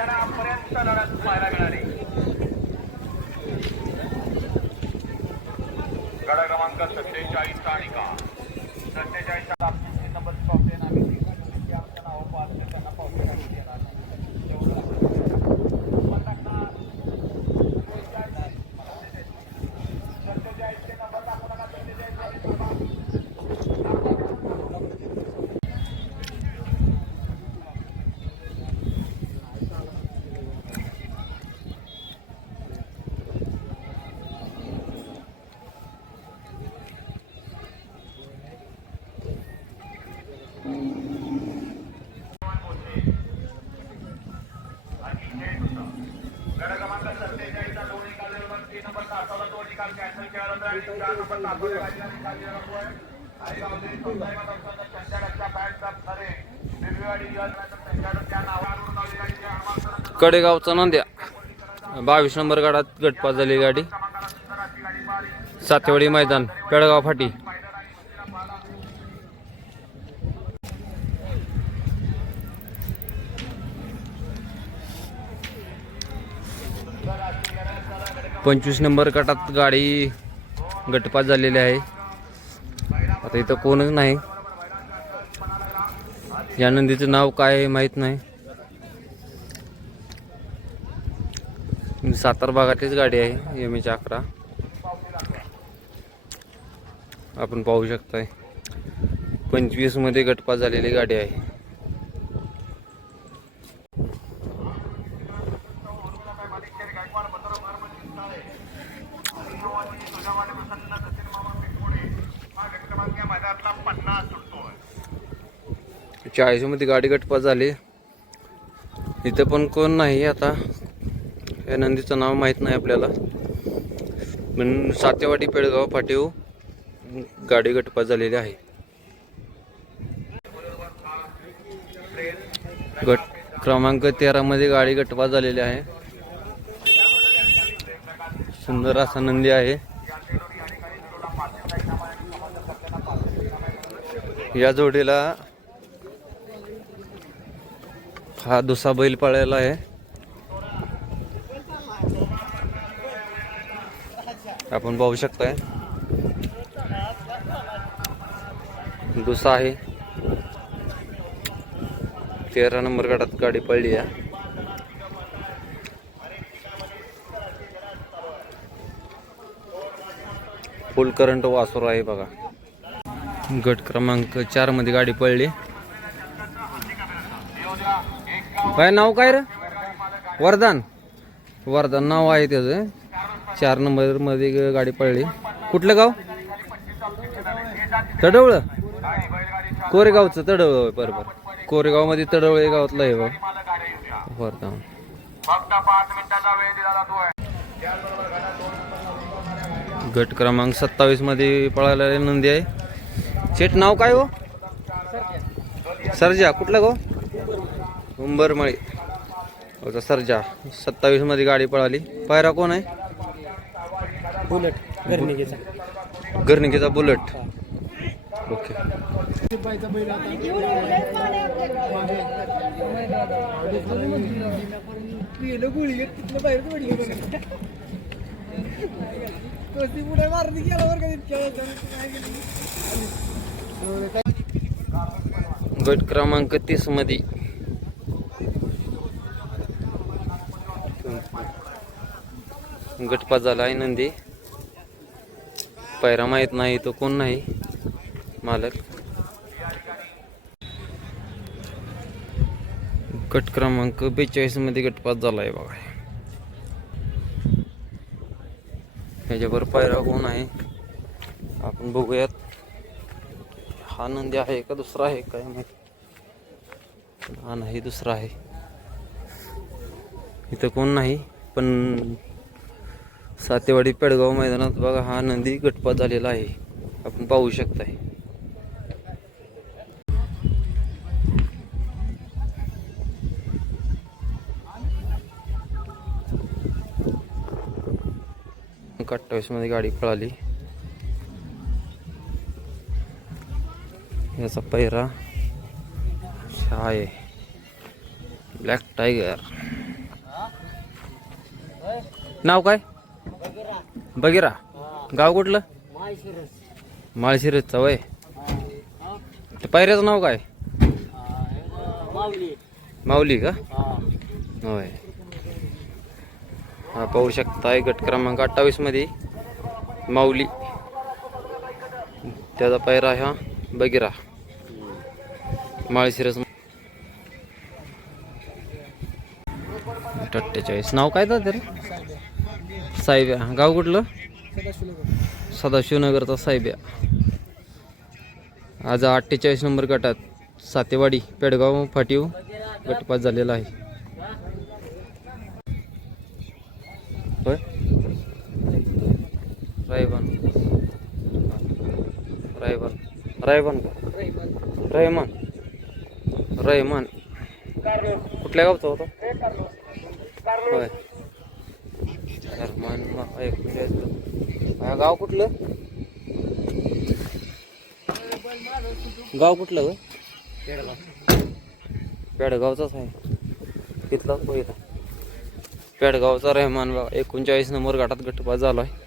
अखेरापर्यंत लढत पाहायला मिळाली. गड क्रमांक सत्तेचाळीस आणि का? कडेगावचा नंद्या बावीस नंबर गाडात गटपास झाली गाडी. सातेवाडी मैदान पेडगाव फाटी. पंचवीस नंबर गटात गाडी गटपास झालेली आहे. आता इथं कोणच नाही. या नंदीचं नाव काय आहे माहीत नाही. सातारा भागातलीच गाडी आहे एम एच अकरा. आपण पाहू शकताय. पंचवीसमध्ये गटपास झालेली गाडी आहे. चाळीसमध्ये चाळीसमध्ये गाडी गटपास झाली. इथं पण कोण नाही आता. या नंदीचं नाव माहीत नाही आपल्याला. पण सातेवाडी पेडगाव फाटीव गाडी गटपा झालेली आहे. गट क्रमांक तेरामध्ये गाडी गटपास झालेली आहे. सुंदर असा नंदी आहे. या जोडीला हा दुसरा बैल पळायला आहे. आपण पाहू शकताय. दुसरा आहे. तेरा नंबर गटात गाडी पडली आहे. फुल करंट वासर आहे बघा. गट क्रमांक चारमध्ये गाडी पडली. काय नाव काय रे? वरदान. वरदान नाव आहे त्याचं. चार नंबरमध्ये गाडी पळली कुठलं गाव? तडवळ? कोरेगावचं तडवळ बरोबर कोरेगावमध्ये तडवळ गावातलं आहे बघ. वरदान गट क्रमांक सत्तावीसमध्ये पळायला नंदी आहे. चेट नाव काय हो? सरजा. कुठलं गाव? उंबरमळी. होता सरजा. सत्तावीसमध्ये गाडी पळाली. पायरा कोण आहे? बुलेट गर्निकेचा गर्निकेचा बुलेट. ओके. गट क्रमांक तीसमध्ये गटपास झाला आहे नंदी. पायरा माहीत नाही तो कोण नाही? मालक. गट क्रमांक बेचाळीसमध्ये गटपास झाला आहे बघा. ह्याच्यावर पायरा कोण आहे? आपण बघूयात. हा नंदी आहे का दुसरा आहे? काय माहीत. हा नाही दुसरा आहे. इथं कोण नाही पण सातेवाडी पेडगाव मैदानात बघा हा नंदी गटपात झालेला आहे. आपण पाहू शकताय. अठ्ठावीसमध्ये गाडी पळाली. याचा पैरा आहे. ब्लॅक टायगर नाव काय? बगिरा गाव कुठलं? माळशिरसचं वय. ते पायऱ्याचं नाव काय? माऊली का? होय. हा पाहू शकताय गट क्रमांक अठ्ठावीसमध्ये माऊली. त्याचा पायरा हा बगिरा माळशिरस. अठ्ठेचाळीस. नाव काय तर साहेब्या. गाव कुठलं? सदाशिवनगरचा साहेब्या. आज अठ्ठेचाळीस नंबर गटात सातेवाडी पेडगाव फाटीव गटपास झालेला आहे. रायबान. रायबान. रायबान रहमान रहमान कुठल्या गावचा होता? होय. रहमान हा, गाव कुठलं? गाव कुठलं ग? पेडगावचाच आहे. तिथलाच पहिला. पेडगावचा रहमान बाबा एकोणचाळीस नंबर गटात गटपास झाला आहे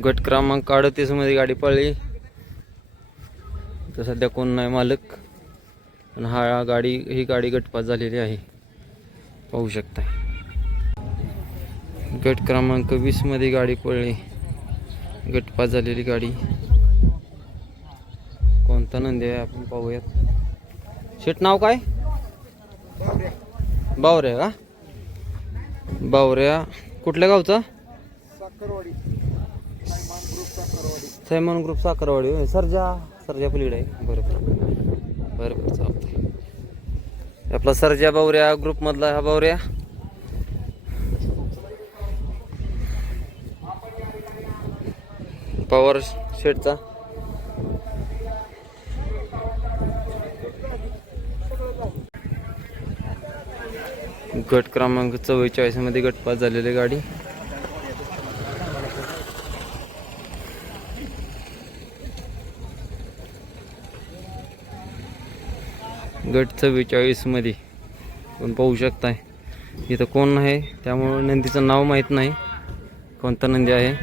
गट क्रमांक अडतीसमध्ये गाडी पळली तर सध्या कोण नाही मालक. पण हा गाडी ही गाडी गटपास झालेली आहे. पाहू शकता गट क्रमांक वीसमध्ये गाडी पळली गटपास झालेली गाडी. कोणता नंदी आहे? आपण पाहूयात. शेट नाव काय? बावऱ्या का बावऱ्या कुठल्या गावचा? सैमान ग्रुप साखरवाडी. सरजा सरजा पलीकडे आहे. बरं बरं बरं बरं चालतंय आपला सरजा बावऱ्या ग्रुपमधला हा बावऱ्या. पॉवर शेटचा गट क्रमांक चव्वेचाळीसमध्ये गटपास झालेली गाडी. गट चव्वेचाळीसमध्ये पण पाहू शकताय. इथं कोण आहे? त्यामुळं नंदीचं नाव माहीत नाही. कोणता नंदी आहे?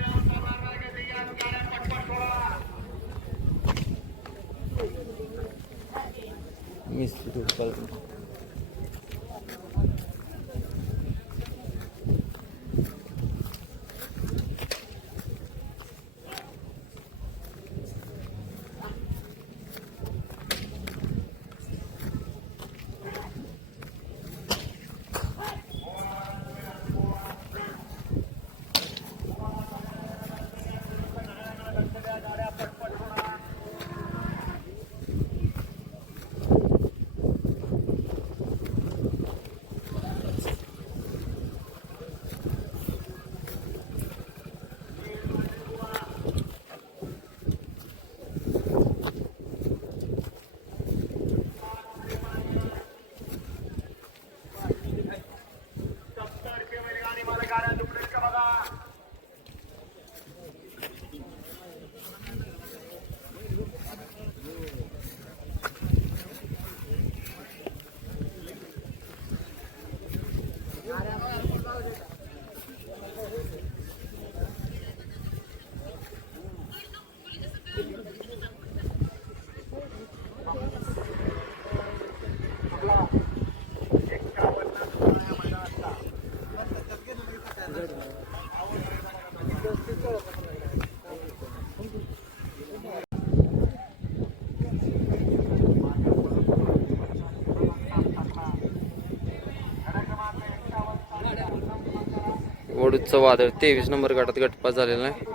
वडूचं वादळ तेवीस नंबर गटात गटपास झालेला आहे.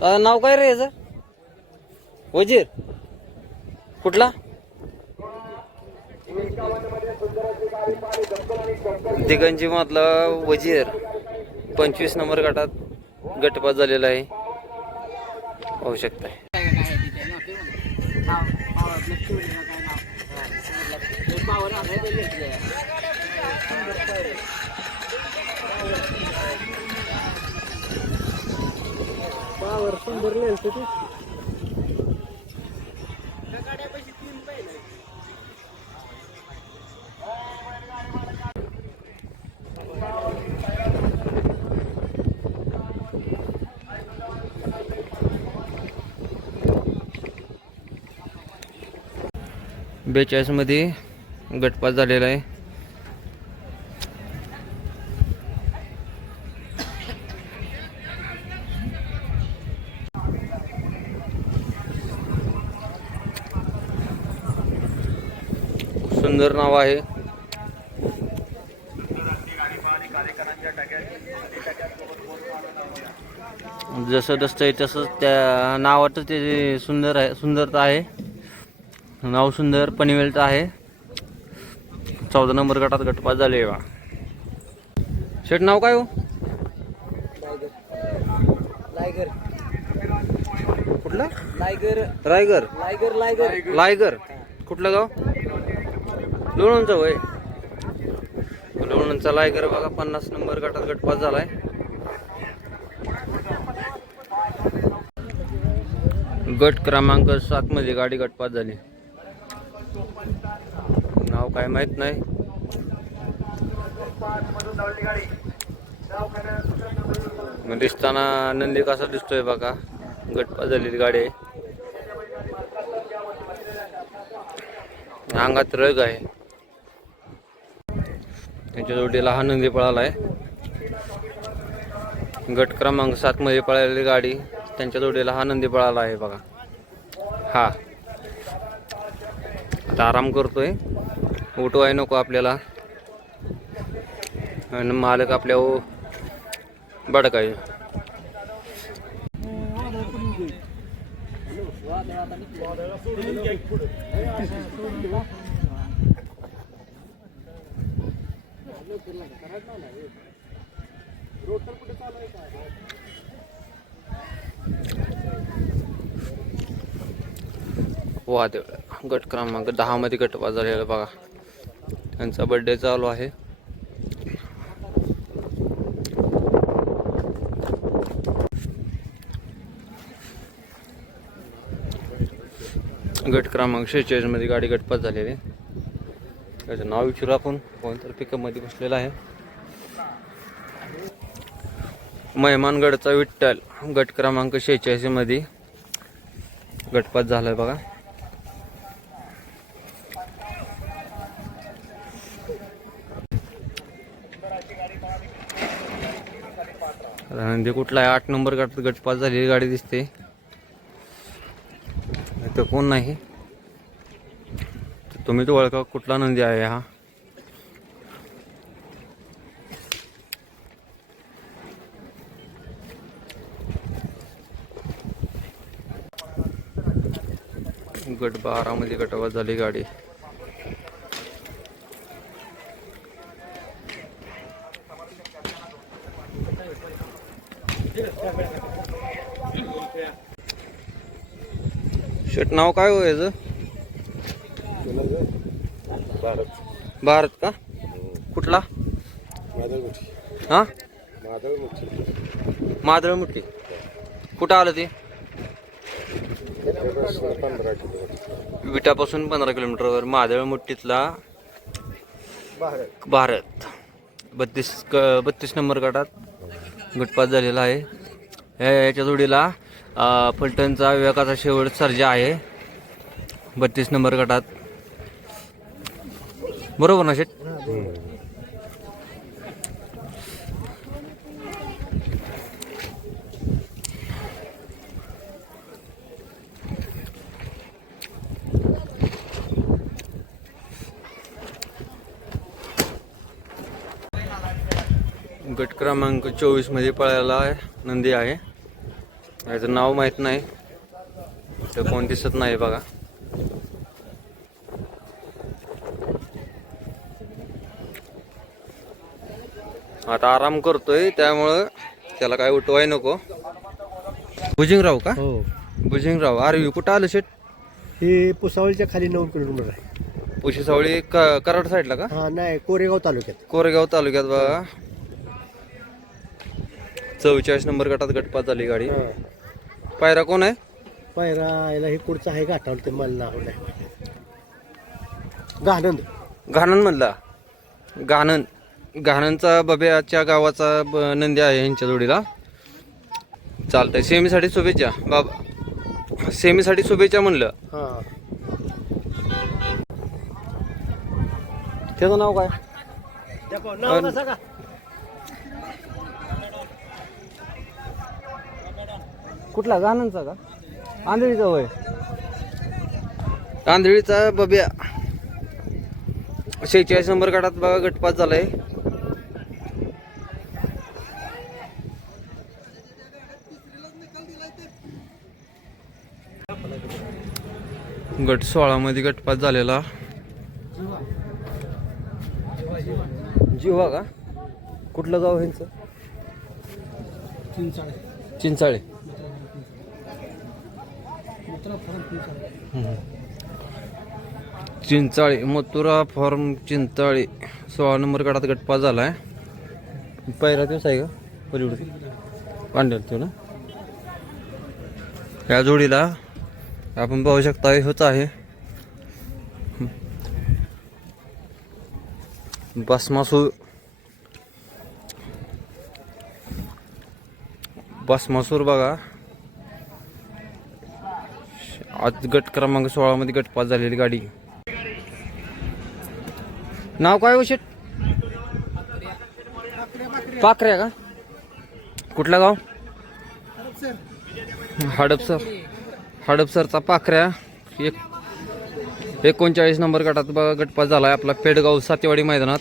दादा नाव काय रे याचं? वजीर. कुठला? दिगंजी मधला वजीर. पंचवीस नंबर गटात गटपात झालेला आहे. होऊ शकतं पावर सुंदर नाही बेचाळीसमध्ये गटपास झालेला आहे. सुंदर नाव आहे. जसं दसतं तसंच त्या नावातच ते सुंदर आहे सुंदरता आहे. नाव सुंदर पनवेलचं आहे. चौदा नंबर गटात गटपास झाले बा. शेट नाव काय हो? लायगर. कुठलं? लायगर. रायगर. लायगर लायगर. लायगर. कुठलं गाव? लोणंदचं वय लोणंदचा लायगर बघा पन्नास नंबर गटात गटपास झालाय. गट क्रमांक सात मध्ये गाडी गटपास झाली. नाव काय माहीत नाही. मग दिसताना नंदी कसा दिसतोय बघा. गटपा झालेली गाडी आहे. अंगात रग आहे. त्यांच्या जोडीला हा नंदी पळाला आहे. गट क्रमांक सात मध्ये पळालेली गाडी. त्यांच्या जोडीला हा नंदी पळाला आहे बघा. हा. आता आराम करतोय. उठवाय नको आपल्याला. आणि मालक आपल्या बडकाय. वादळ. गट क्रमांक दहामध्ये गटवा झालेला बघा. त्यांचा बड्डे चालू आहे. गट क्रमांक शेहेचाळीसमध्ये गाडी गटपात झालेली आहे. त्याचं नाव विचारू आपण. कोणतर पिकअपमध्ये बसलेला आहे. मेहमानगडचा विठ्ठल गट क्रमांक शेहेचाळीसमध्ये गटपात झाला आहे बघा. नंदी कुठला आहे आठ नंबर गट गटपास झालेली गाडी दिसते. तर कोण नाही. तर तुम्ही तो ओळखा कुठला नंदी आहे हा. गट बारामध्ये गटपास झाली गाडी. शेट नाव काय हो याचं? भारत का? कुठला? हा? मादळ मुठी कुठं आलं ते? विटापासून पंधरा किलोमीटरवर मादळमुठीतला भारत. बत्तीस क बत्तीस नंबर गटात. गटपात झालेला आहे. या- याच्या जोडीला फलटणचा विवेकाचा शेवट सर्जा आहे. बत्तीस नंबर गटात. बरोबर ना शेट गट क्रमांक चोवीसमध्ये पळायला नंदी आहे. याचं नाव माहीत नाही. तर कोण दिसत नाही बघा. आता आराम करतोय त्यामुळं त्याला काय उठवाय नको. भुजिंगराव का? हो. भुजिंगराव अरे कुठं आलं शेट? हे पुसावळच्या खाली नऊ किलोमीटर आहे. पुशी सावळी क- कराड साईडला का? हा नाही कोरेगाव तालुक्यात. कोरेगाव तालुक्यात बघा. चव्वेचाळीस नंबर गटात गटपात झाली गाडी. पायरा कोण आहे? पायरा याला हे पुढचं आहे गाठावर ते मला नाव गानंद घाणन म्हणला. घाणन घाणनचा बब्याच्या गावाचा नंदी आहे यांच्या जोडीला. चालतंय. सेमीसाठी शुभेच्छा. बाबा सेमीसाठी शुभेच्छा म्हणलं. हां. त्याचं नाव काय नाव कसं का कुठला गाणंचा का? आंधळीचा होय. आंधळीचा बब्या. शेहेचाळीस नंबर गटात बघा गटपात झालाय. गट सोळा मध्ये गटपात झालेला. जीवा का? कुठलं गाव ह्यांचं? चिंचाळे. चिंचाळे. चिंचाळी मथुरा फॉर्म चिंचाळी सोळा नंबर गटात झाला आहे पहिला दिवस आहे का पलीकडे? पांढर तो ना? या जोडीला आपण पाहू शकता होत आहे. बसमासूर बसमासूर बघा. आज गट क्रमांक सोळा मध्ये गट पास झालेली गाडी. नाव काय हो उशेट पाखऱ्या का? कुठला गाव? हडपसर हडपसरचा पाखऱ्या. एक एकोणचाळीस नंबर गटात बघा गटपास आहे आपला पेडगाव सातेवाडी मैदानात.